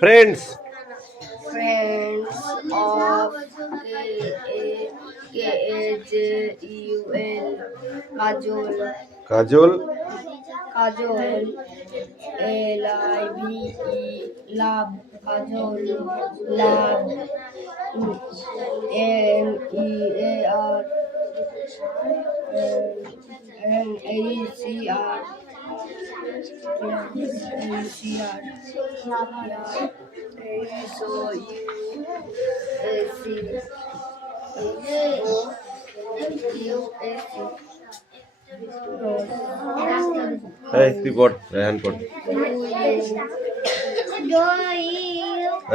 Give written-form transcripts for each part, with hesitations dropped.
Friends. Friends of Kajul. Kajol. Kajol. Kajol. Live. Love. Kajol. Love. NEAR. NACR. Hey, তুই পড়, রেহান পড়।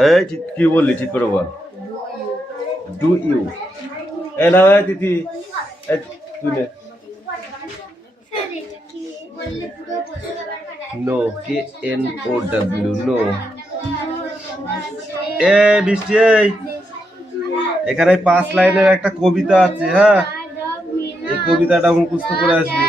এই কি বললি ঠিক করে বল। Do you. এ না ভাই তিথি, এই তুই নে। No, KNOW, no. এ বৃষ্টি, এই এখানে 5 লাইনের একটা কবিতা আছে, হ্যাঁ, এই কবিতাটা মুখস্থ করে আসবি।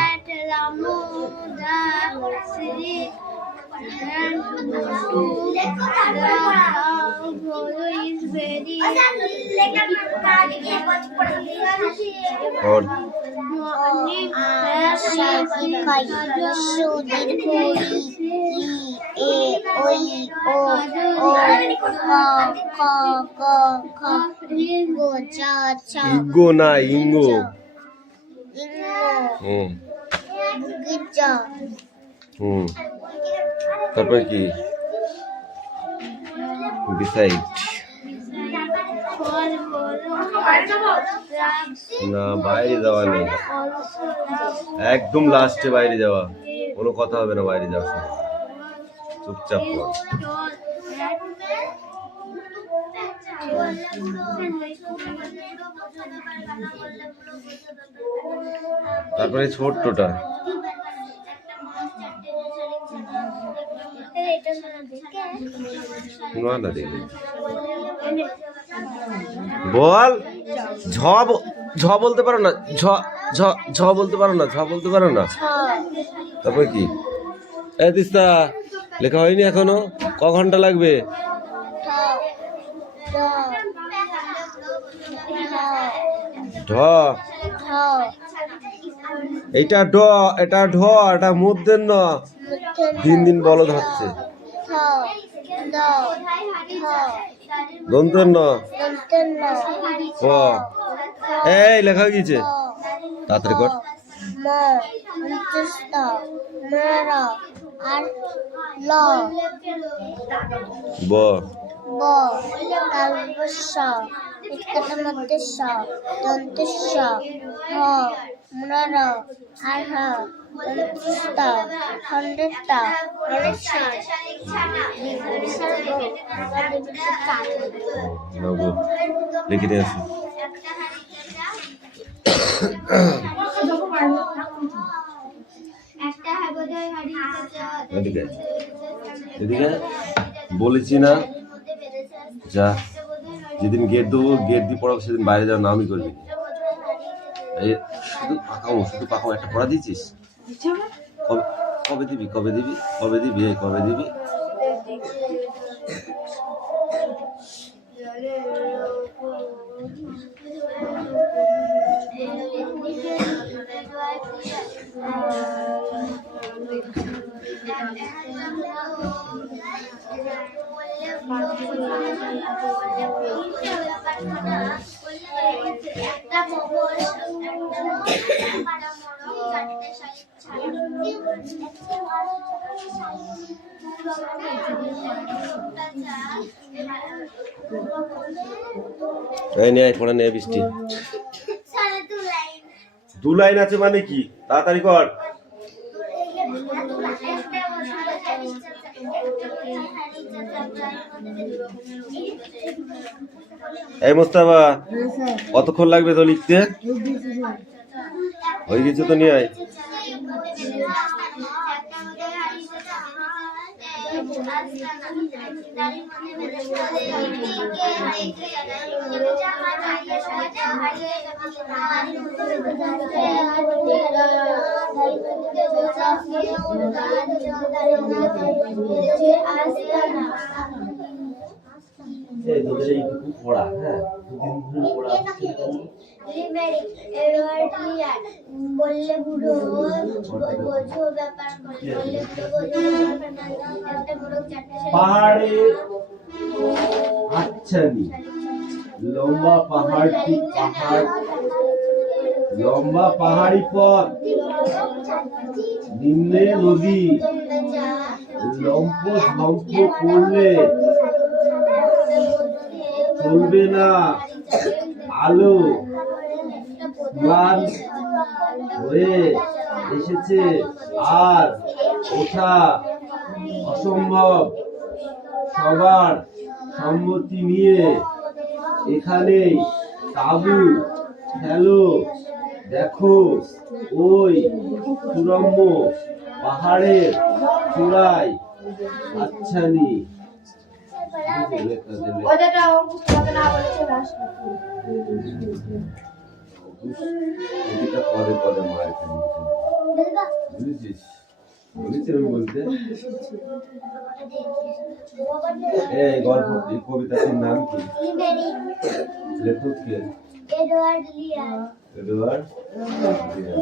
ইগো না, ইঙ্গো। তারপরে কি? বিসাইড না, বাইরে যাওয়া নেই, একদম লাস্টে বাইরে যাওয়া, কোনো কথা হবে না বাইরে যাওয়ার সময়, চুপচাপ পড়। তারপরে ছোট্টটা না দেখি বল। ঝ বলতে পারো না, ঝ বলতে পারো না, ঝ বলতে পারো না। তারপরে কি? এ তিস্তা, লেখা হয়নি এখনো, ক ঘন্টা লাগবে? ঢ, এইটা ড, এটা ঢ, এটা মধ্যে ন, দিন দিন বলদ হচ্ছে। দন্তের ন, ক, এই লেখা হয়ে গেছে, তাড়াতাড়ি কর। ব, লিখে নিয়ে আসি। এদিকে বলেছি না, যা যেদিন গেট দেবো, গেট দিয়ে পড়াবো, সেদিন বাইরে যাওয়ার নামই করবি। শুধু পাকাও একটা পড়া দিয়েছিস, কবে দিবি, কবে দিবি, কবে দিবি, কবে দিবি? পড়া নেই বৃষ্টি, 2 লাইন আছে মানে কি? তাড়াতাড়ি কর। এই মোস্তাফা, কতক্ষণ লাগবে তো লিখতে? হয়ে গেছে তো, নিয়ে আয়। এই তোদের এইটুকু পড়া, হ্যাঁ, দুদিন ধরে পড়া হচ্ছে না কেন? বললে বুড়ো বোঝো ব্যাপার বললে বুড়ো বোঝো একটা বুড়ো চারটে পাহাড়ের হাতছানি, লম্বা পাহাড়টি পাহাড়, লম্বা পাহাড়ি পথ, নিম্নে নদী, লম্প ঝম্প করলে চলবে না, আলো ম্লান হয়ে এসেছে, আর ওঠা অসম্ভব, সবার সম্মতি নিয়ে এখানেই তাঁবু ফেলো, দেখো ওই সুরম্য পাহাড়ের চূড়ায় হাতছানি। পদে পদে মার বুঝেছিস? বলেছি আমি বলতে। এই গল্প, এই কবিতাটির নাম কি? লেখক কে? এডওয়ার্ড লিয়ার। এডওয়ার্ড লিয়ার।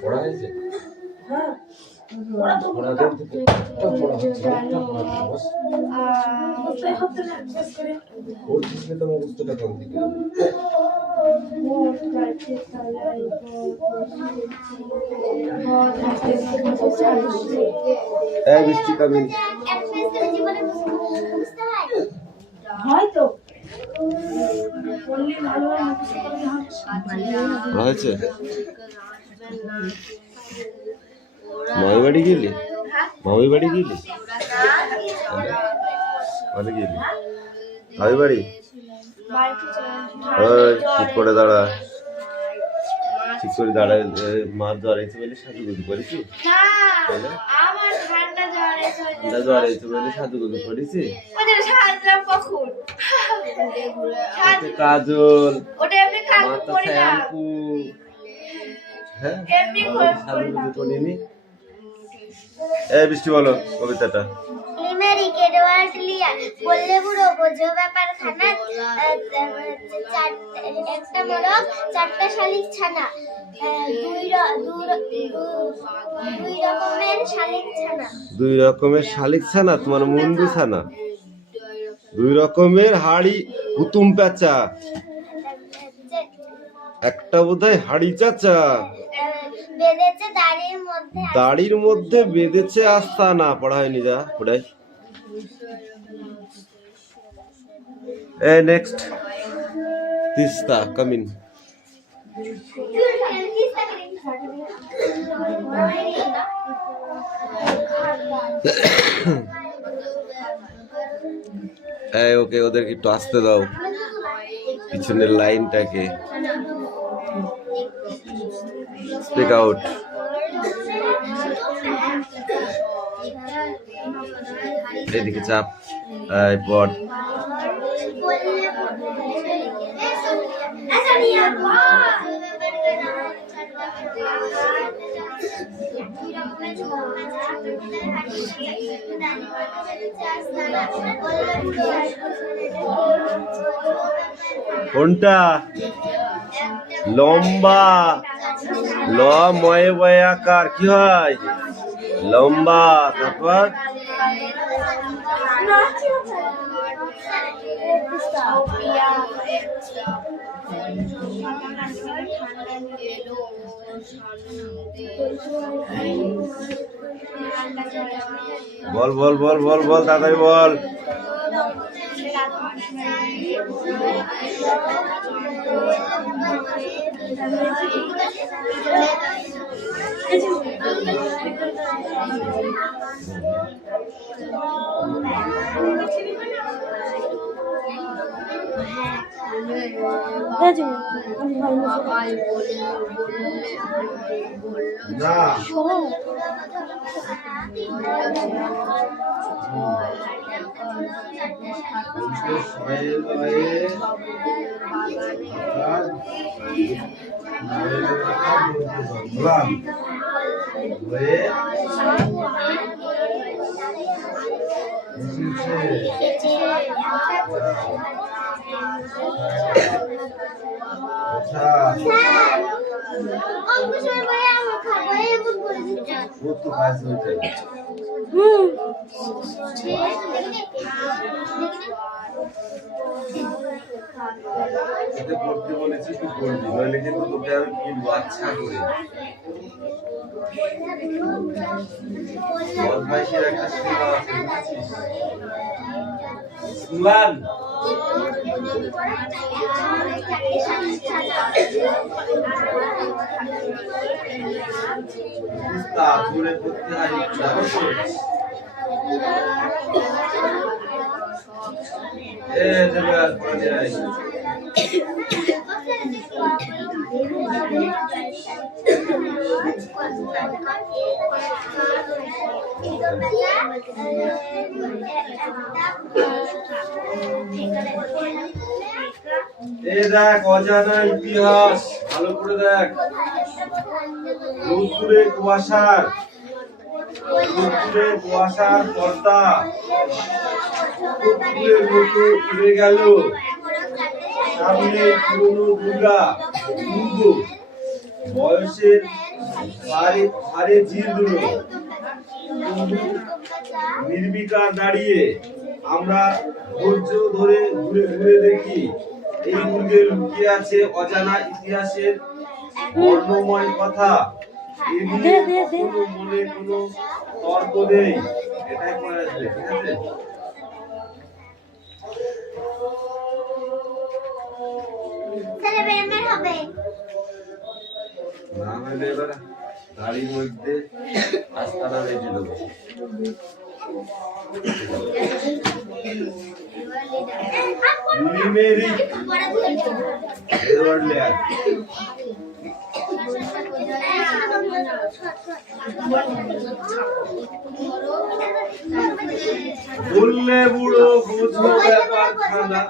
পড়া হয়েছে? পড়া দেন থেকে পড়া হচ্ছে না। পড়ছিস না তো মুখস্থটা কম দিকে। এই বৃষ্টি কামিন। হয়তো হয়েছে? মামি বাড়ি গেলি? মামি বাড়ি গেলি? মানে গেলি মামি বাড়ি? ঠিক করে দাঁড়া, ঠিক করে দাঁড়ায়। মার জ্বর হয়েছে বলে সাজুগুজু করেছি? ঠান্ডা জ্বর হয়েছে বলে সাজুগুজু করেছি? কাজল, মাথা শ্যাম্পু, হ্যাঁ সাজুগুজু করিনি। এই বৃষ্টি বলো কবিতাটা। লিমেরিক এডওয়ার্ড লিয়ার। বললে বুড়ো বোঝো ব্যাপার খানা, একটা মোরগ চারটা শালিক ছানা, দুই রকমের শালিক ছানা। দুই রকমের শালিক ছানা তোমার মুন্ডু ছানা, দুই রকমের হাড়ি হুতুম পেঁচা, একটা বোধহয় হাড়ি চাচা, বেঁধেছে দাড়ির মধ্যে, দাড়ির মধ্যে বেঁধেছে আস্তানা। পড়া হয়নি, যা পড়াই। Next Teesta come in. ওকে, ওদেরকে একটু আসতে দাও, পিছনের লাইনটাকে। Speak out. এদিকে চাপ, পট। কোনটা? লম্বা, ল ময়ে বয়াকার কি হয়? লম্বা। তারপর বল বল বল বল বল তাড়াতাড়ি বল। না লিখেছে অঙ্ক সময় পরে আমার খাবো এমন করে দিচ্ছে পড়তে বলেছি তুই পড়বি, নইলে কিন্তু তোকে আমি কিনবো আচ্ছা করে। বদমাইশের একটা সীমা আছে, বুঝেছিস? সুলান দূরে পড়তে হয়, জানো তো? দেবে আর পড়ে যায়। দেখ অজানা ইতিহাস ভালো করে দেখ। রোদ্দুরে কুয়াশার পর্দা কুকুরের মতো উড়ে গেল, সামনে পুরনো দুর্গা বয়সের হারে জিল দিল, নির্বিকার দাঁড়িয়ে আমরা ধৈর্য ধরে ঘুরে ঘুরে দেখি এই দুর্গে লুকিয়ে আছে অজানা ইতিহাসের বর্ণময় কথা। কোনো মনে কোনো তর্ক নেই, এটাই পড়ে আসবে, ঠিক আছে? না হলে এবার গাড়ির মধ্যে আস্তানা রেখে দেবো। লিমেরিক এডওয়ার্ড লেয়ার বললে বুড়ো বোঝো ব্যাপার খানা।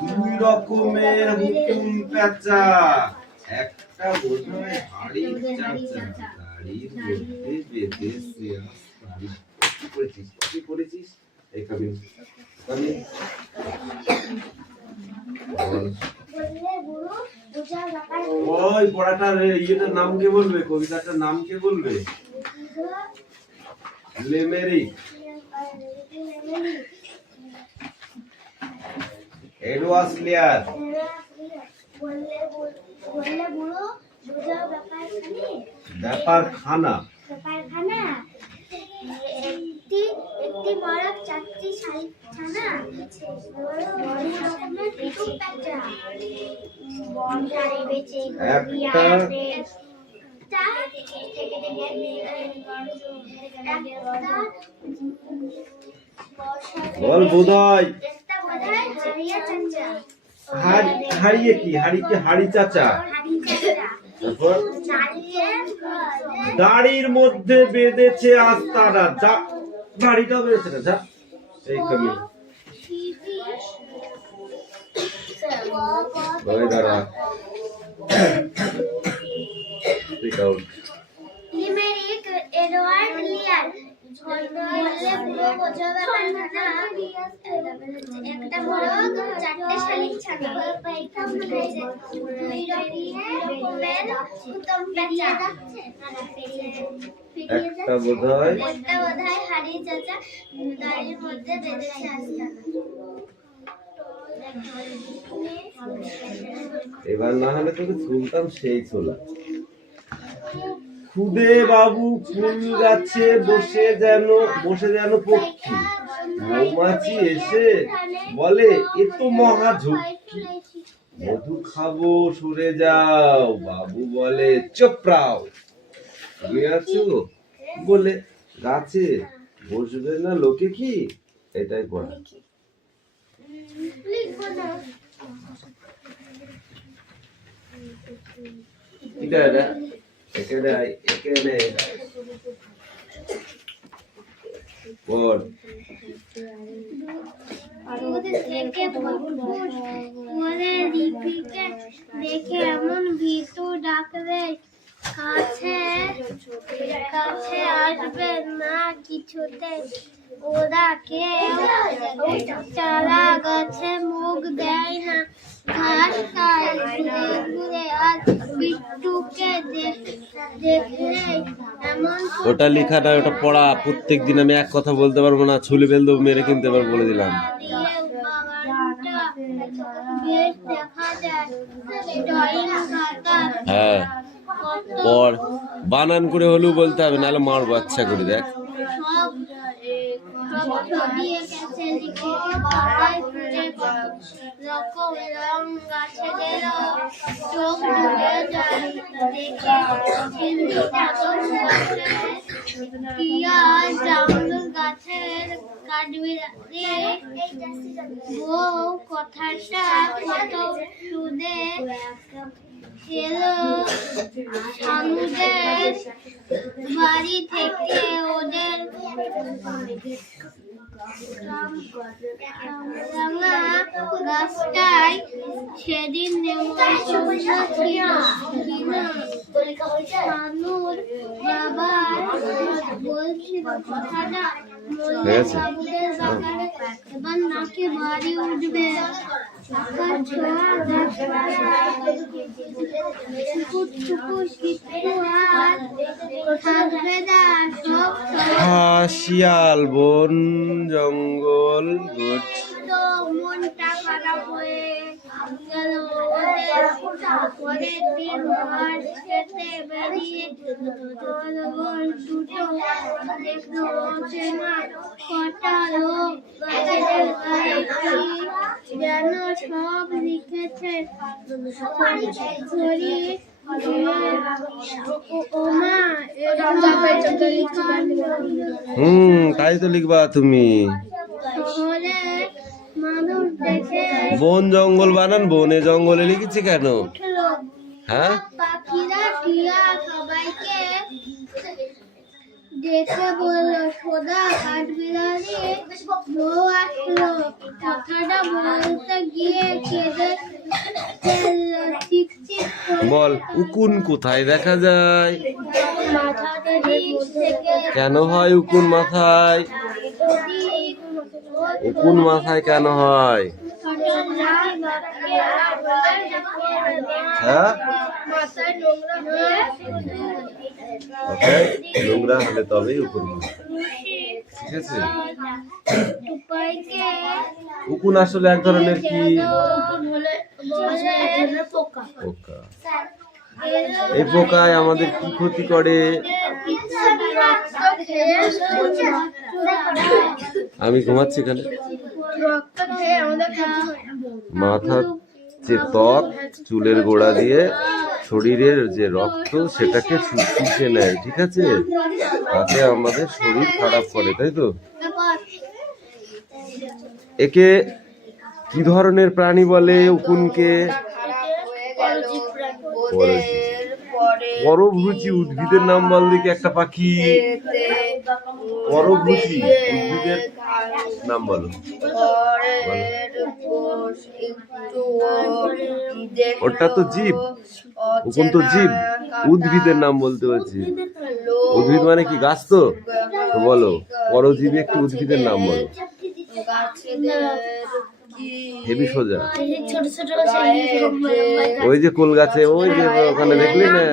দুই রকমের হুকুম পেঁচা, একটা বোঝায় হাড়ি চাচা, গাড়ির মধ্যে বেঁধেছে আস্তানা। কি পড়েছিস? এই কামিন কামিন ওই পড়াটার ইয়েটার নাম কে বলবে? কবিতাটার নাম কে বলবে? Limerick Edward layer. ব্যাপারখানা একটি বরফ চারটি ছানা, বল বোধহয় হারিয়ে কি হাড়ি চাচা। তারপর দাড়ির মধ্যে বেঁধেছে আস্তানা, যা দাড়িটাও বেঁধেছে না, যা এই কামি ওই দাঁড়া লিমেরিক এডওয়ার্ড লেয়ার বললে পুরো বোঝো ব্যাপারখানা, একটা বড় চারটে শালিক ছানা, দুই রকমের হুকুম পেঁচা, একটা বোধহয় হাড়ি চাচা, দাড়ির মধ্যে বেঁধেছে আস্তানা। এবার না হলে তোকে শুনতাম সেই ছোলা। খুদে বাবু ফুল গাছে বসে যেন পক্ষী, মৌমাছি এসে বলে এ তো মহা ঝক্কি, মধু খাবো সরে যাও, বাবু বলে চোপড়াও, শুয়ে আছো বলে গাছে বসবে না লোকে কি? এটাই পড়া। দেখে কাছে আসবে না কিছুতে, ওরা কেউ চারা গাছে মুখ দেয় না, ঘাস খায় ঘুরে ঘুরে, আর বিট্টুকে দেখলে এমন ওটা লেখা না, ওটা পড়া। প্রত্যেক দিন আমি এক কথা বলতে পারবো না, ছুলি ফেল দেবো, মেরে কিনতে পারবো, বলে দিলাম। দিয়ে বাগানটা বেশ দেখা যায়, ড্রয়িং খাতা হ্যাঁ, পর বানান করে হলেও বলতে হবে, নাহলে মারবো। আচ্ছা করে দেখ। সব ছবি এঁকেছে, লিখেছে পাতায় ফুটে কত রকম রং, গাছেদেরও চোখ ডুবে যায় দেখে, কিন্তু চাদর গাছে টিয়া জামরুল গাছের কাঠবিড়ালি বউ কথাটা কত সুদে এলো শানুদের বাড়ি থেকে, ওদের রাঙা গাছটায় সেদিন নেমন্তন্ন ছিল কিনা, শানুর বাবার বলছিল কথাটা মল্লিক বাবুদের বাগানে এবার নাকি বাড়ি উঠবে, আকাশ ছোঁয়া গাছপালা থাকবে না সব শিয়াল, বন জঙ্গল, গুড। তো মনটা খারাপ হয়ে গেল ওদের। পরের দিন মাঠ খেতে বেরিয়ে জলগল দুটো দেখলো অচেনা কটা লোক, গাছেদের গায়ে কি যেন সব লিখেছে, ওমা এরকম তাই তো লিখবা তুমি। শহরে মানুষ দেখে বন জঙ্গল বানান, বনে জঙ্গলে লিখেছি কেন? উঠলো, হ্যাঁ, পাখিরা টিয়া সবাইকে দেখে বলল, সোদা কাঠবিড়ালি বউ আসলো। কথাটা বলতে গিয়ে কেঁদে ফেলল, চিক চিক করে বল উকুন কোথায় দেখা যায়? মাথাটা দিক থেকে কেন হয় উকুন মাথায়? ওদিক উকুন মাথায় কেন হয়? হঠাৎ নাকি বাপকে হ্যাঁ, মাথায় নোংরা হয়ে মাথায় নোংরা হলে তবেই উকুন হয়। ঠিক আছে। টুপাইকে উকুন আসলে এক ধরনের কি পোকা। পোকা। এই পোকায় আমাদের কি ক্ষতি করে? আমি ঘুমাচ্ছি এখানে। মাথার যে ত্বক, চুলের গোড়া দিয়ে শরীরের যে রক্ত, সেটাকে শুষে নেয়। ঠিক আছে, তাতে আমাদের শরীর খারাপ করে, তাই তো? একে কি ধরনের প্রাণী বলে উকুনকে? পরভুজি। উদ্ভিদের নাম বল দেখি একটা পাখি। পরভুজি উদ্ভিদের নাম বলো। ওটা তো জীব, উকুন তো জীব। উদ্ভিদের নাম বলতে বলছি। উদ্ভিদ মানে কি, গাছ তো? তো বলো, পরজীবী একটি উদ্ভিদের নাম বলো। হেবি সোজা। ছোট ছোট ওই যে কুল গাছে, ওই যে ওখানে দেখলি না,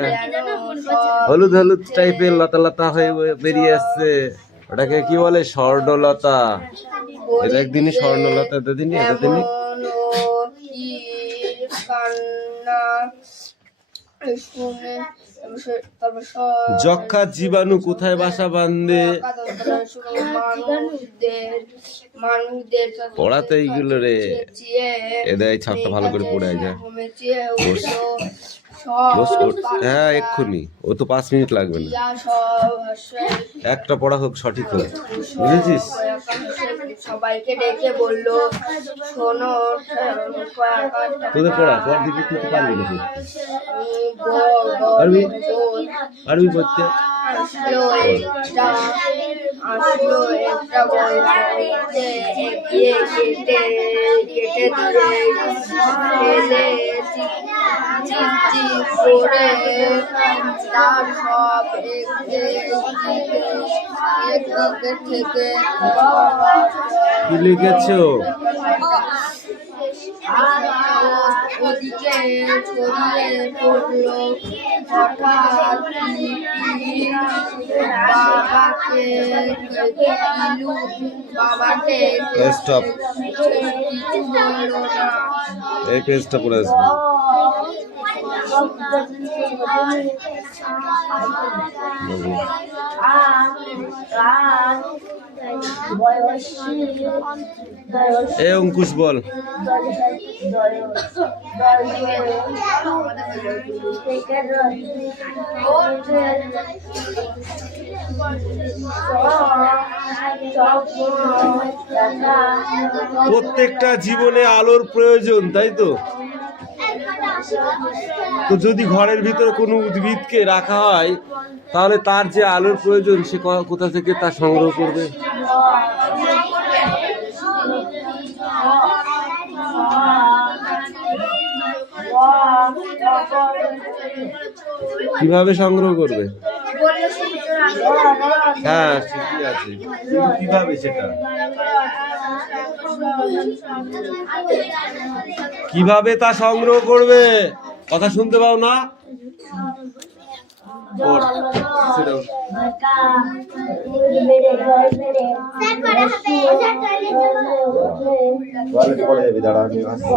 হলুদ হলুদ টাইপের লতা লতা হয়ে বেরিয়ে আসছে, ওটাকে কি বলে? স্বর্ণলতা। এটা একদিনই স্বর্ণলতা, এতদিনই এতদিনই যক্ষা জীবাণু কোথায় বাসা বাঁধে? পড়াতে এইগুলো রে, এদের এই ছাদটা ভালো করে পড়ে যায়। হ্যাঁ, এক্ষুনি। ও তো 5 মিনিট লাগবে না, একটা পড়া হোক, সঠিক হোক, বুঝেছিস? সবাইকে ডেকে বললো, শোনো তোদের পড়া পর দিকে তুই তো পারবি না। পারবি? পারবি পড়তে? আসলো একটা বলতে এগিয়ে কেটে দিলে চিক চিক করে তার সব একদিকে থেকে কি লিখেছো? ওদিকে ছড়িয়ে পড়লো হঠাৎ বাবাকে দিলু বাবাকে স্টপ, কিছু বললো না। এই পেজটা পড়ে আসবে। এ অঙ্কুশ বল। প্রত্যেকটা জীবনে আলোর প্রয়োজন, তাই তো? তো যদি ঘরের ভিতরে কোনো উদ্ভিদকে রাখা হয় তাহলে তার যে আলোর প্রয়োজন সে কোথা থেকে তা সংগ্রহ করবে? কিভাবে সংগ্রহ করবে? হ্যাঁ ঠিকই আছে, কিন্তু কিভাবে সেটা? কিভাবে তা সংগ্রহ করবে? কথা শুনতে পাও না? পড়ে যাবি, দাঁড়া আমি আসছি।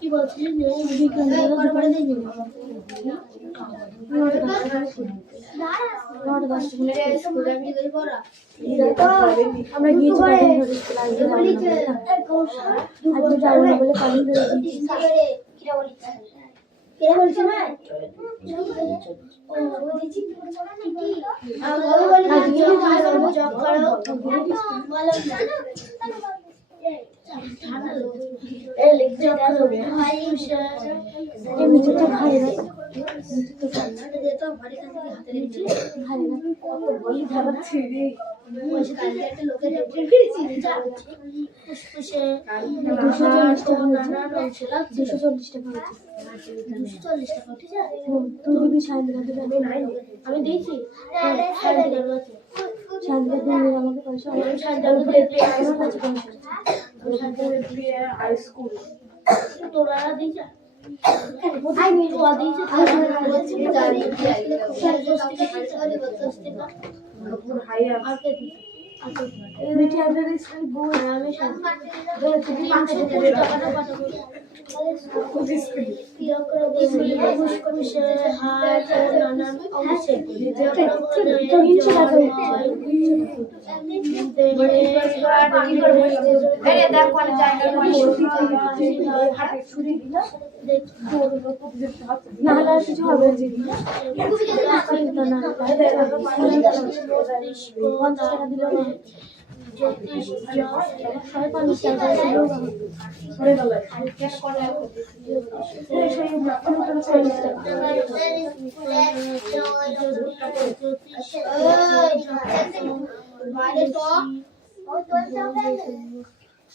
কি বলছিস? আমরা আমি দেখি আমাকে পয়সা তোরা দিয়েছে কিছু হবে দিল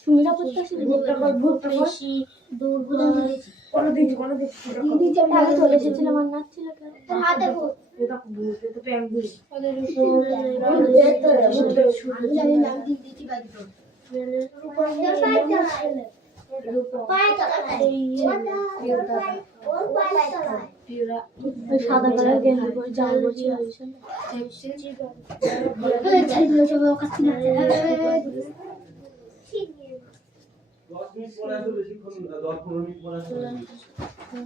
সুমিরা করতেছি চলে এসেছিলাম আর নাচছিল সাদা কালার গেঞ্জি পরে জামা পরছি দেখি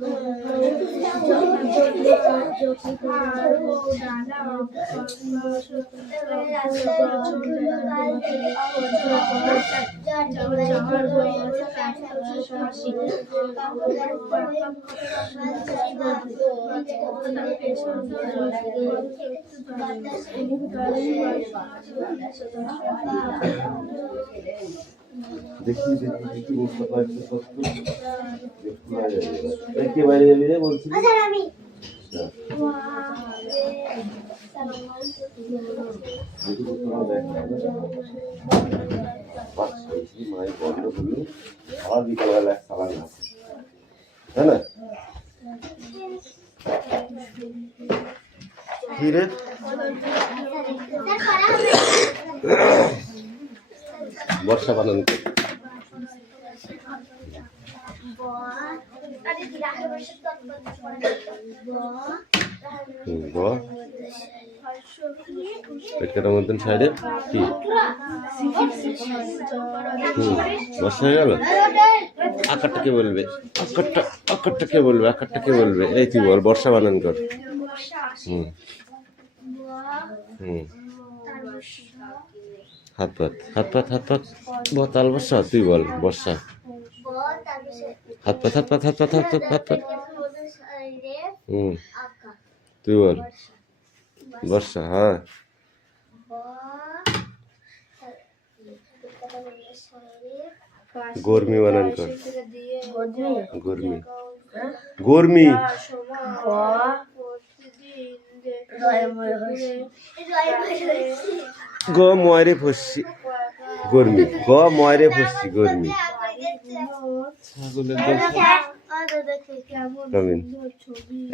মুস্তফা একটু সত্য কে বাইরে যাবি রে বলছিস? আমি মায়ের বন্ধ হলো আবার বিকালবেলা এক সালান আছে তাই না? কি রে বর্ষা বানান কর। পেটকাটার মতন সাইডে কি বর্ষা হয়ে গেল। আকারটা কে বলবে? আকারটা কে বলবে? আকারটা কে বলবে? এই তুই বল, বর্ষা বানান কর। হুম হুম হাত পাত হাত পাত হাত পাত তাল বর্ষা। তুই বল বর্ষা। হাত পাত হাত পাত হাত পাত হাত পাত হাত পাত। হুম তুই বল বর্ষা। হ্যাঁ গরমি বানান কর। গরমি গরমি গ ময়রে ফসছি গরমি। গ ময়রে ফসছি গরমি।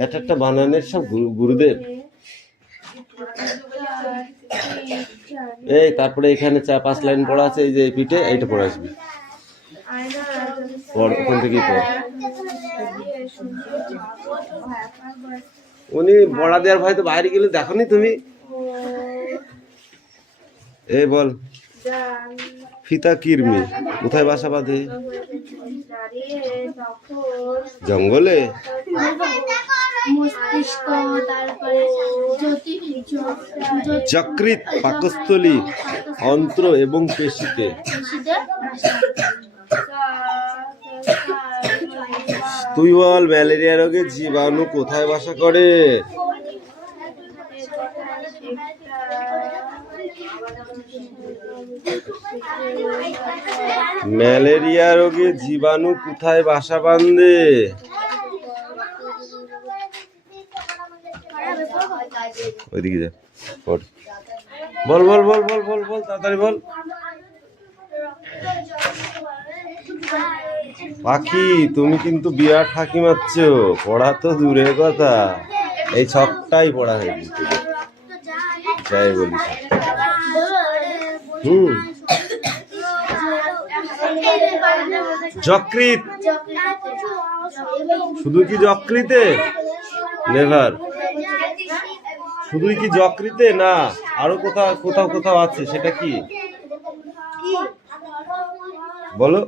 এটা একটা বানানের সব গুরুদেব। এই তারপরে এখানে 4-5 লাইন পড়া আছে, এই যে পিঠে এইটা পড়ে আসবি। পড় ওখান থেকেই পড়। উনি পড়া দেওয়ার ভয় তো বাইরে গেলে দেখোনি তুমি। এই বল ফিতা কিরমি কোথায় বাসা বাঁধে? জঙ্গলে। যকৃৎ পাকস্থলী অন্ত্র এবং পেশিতে। তুই বল ম্যালেরিয়া রোগের জীবাণু কোথায় বাসা করে? ম্যালেরিয়া রোগে জীবাণু কোথায় বাসা বাঁধে? ওইদিকে যা বল বল বল বল বল বল তাড়াতাড়ি বল। পাখি তুমি কিন্তু বিরাট ফাঁকি মারছ। পড়া তো দূরের কথা, এই ছকটাই পড়া হয়ে গেছে। যাই বলিস। যকৃৎ শুধু কি যকৃতে? নেভার। শুধুই কি যকৃতে না আরো কোথাও কোথাও কোথাও আছে, সেটা কি বলো?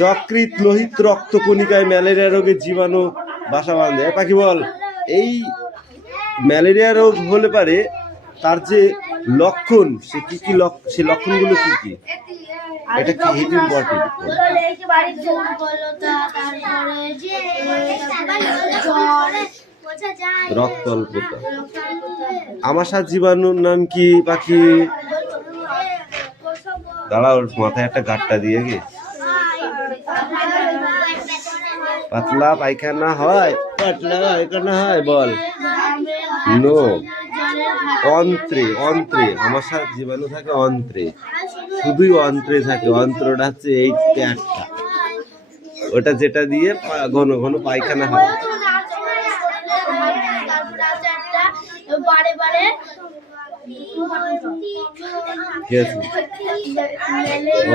যকৃৎ লোহিত রক্তকণিকায় ম্যালেরিয়া রোগের জীবাণু বাসা বাঁধে। পাখি বল এই ম্যালেরিয়া রোগ হলে পারে তার যে লক্ষণ, সে কি কি সে লক্ষণগুলো কি কি? এটা কি ইম্পর্টেন্ট? রক্ত অল্পতা। আমাশা জীবাণুর নাম কি পাখি? দাঁড়াও মাথায় একটা গাঁটটা দিয়ে গে। পাতলা পায়খানা হয়? পাতলা পায়খানা হয় বল। নো, অন্ত্রে। অন্ত্রে আমাশা জীবাণু থাকে অন্ত্রে, শুধুই অন্ত্রে থাকে। অন্ত্রটা হচ্ছে এই প্যাটটা, ওটা যেটা দিয়ে ঘন ঘন পায়খানা হয়।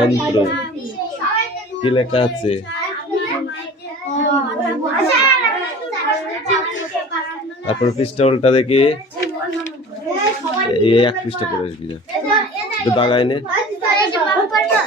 অন্ত্র কি লেখা আছে? তারপর পৃষ্ঠা উল্টা দেখি, এই এক পৃষ্ঠা পড়ে আসবি না, একটু দাগাই নে। এই যে বাবা পারবা